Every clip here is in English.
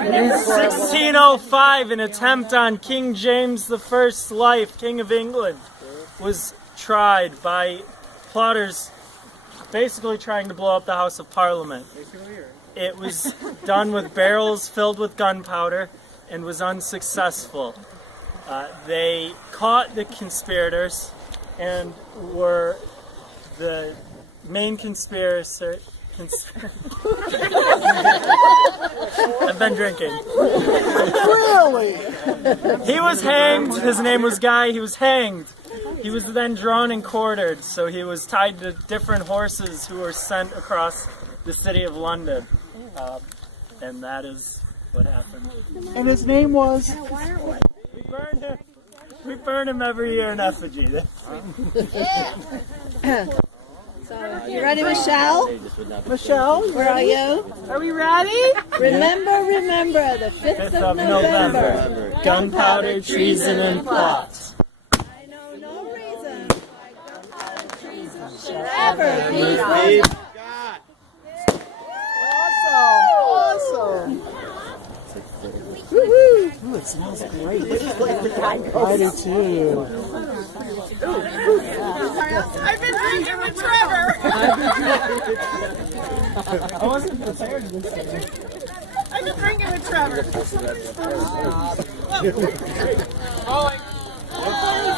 In 1605, an attempt on King James I's life, King of England, was tried by plotters basically trying to blow up the House of Parliament. It was done with barrels filled with gunpowder and was unsuccessful. They caught the conspirators and were the main conspirator. I've been drinking. Really? He was hanged. His name was Guy. He was hanged. He was then drawn and quartered, so he was tied to different horses who were sent across the city of London. And that is what happened. And his name was? We burn him. We burn him every year in effigy. So, you ready, Michelle? Michelle? Where are you? Are we ready? Remember, the 5th of November. Gunpowder, treason, and plots. I know no reason why gunpowder treason should ever be forgotten. Awesome! Woohoo! Ooh, it smells great. I do too. I've been drinking with Trevor. I wasn't prepared to this thing. I've been drinking with Trevor.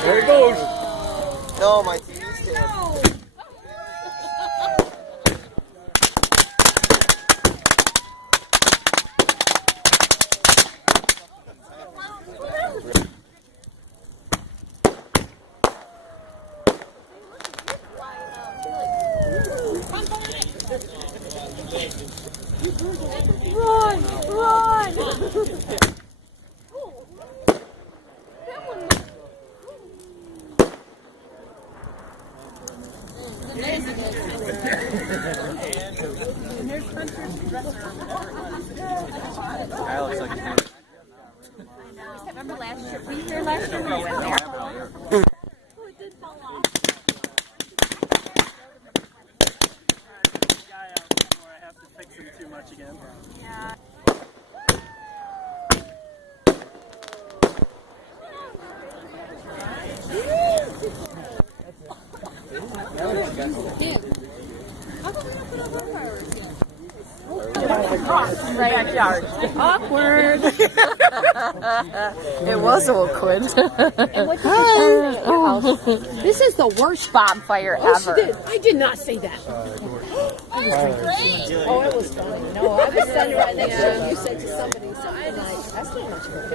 There it goes. No, my TV stand. Run! Remember last year? Were you here last year? We went there. Oh, it did fall off. Guy out before I have to fix him too much again. Yeah. Backyard. Awkward. It was awkward. And what did you say at your house? This is the worst bonfire ever. I did not say that. Oh, it was fine. No, I was standing right next to you. You said to somebody, so I didn't. That's not much of a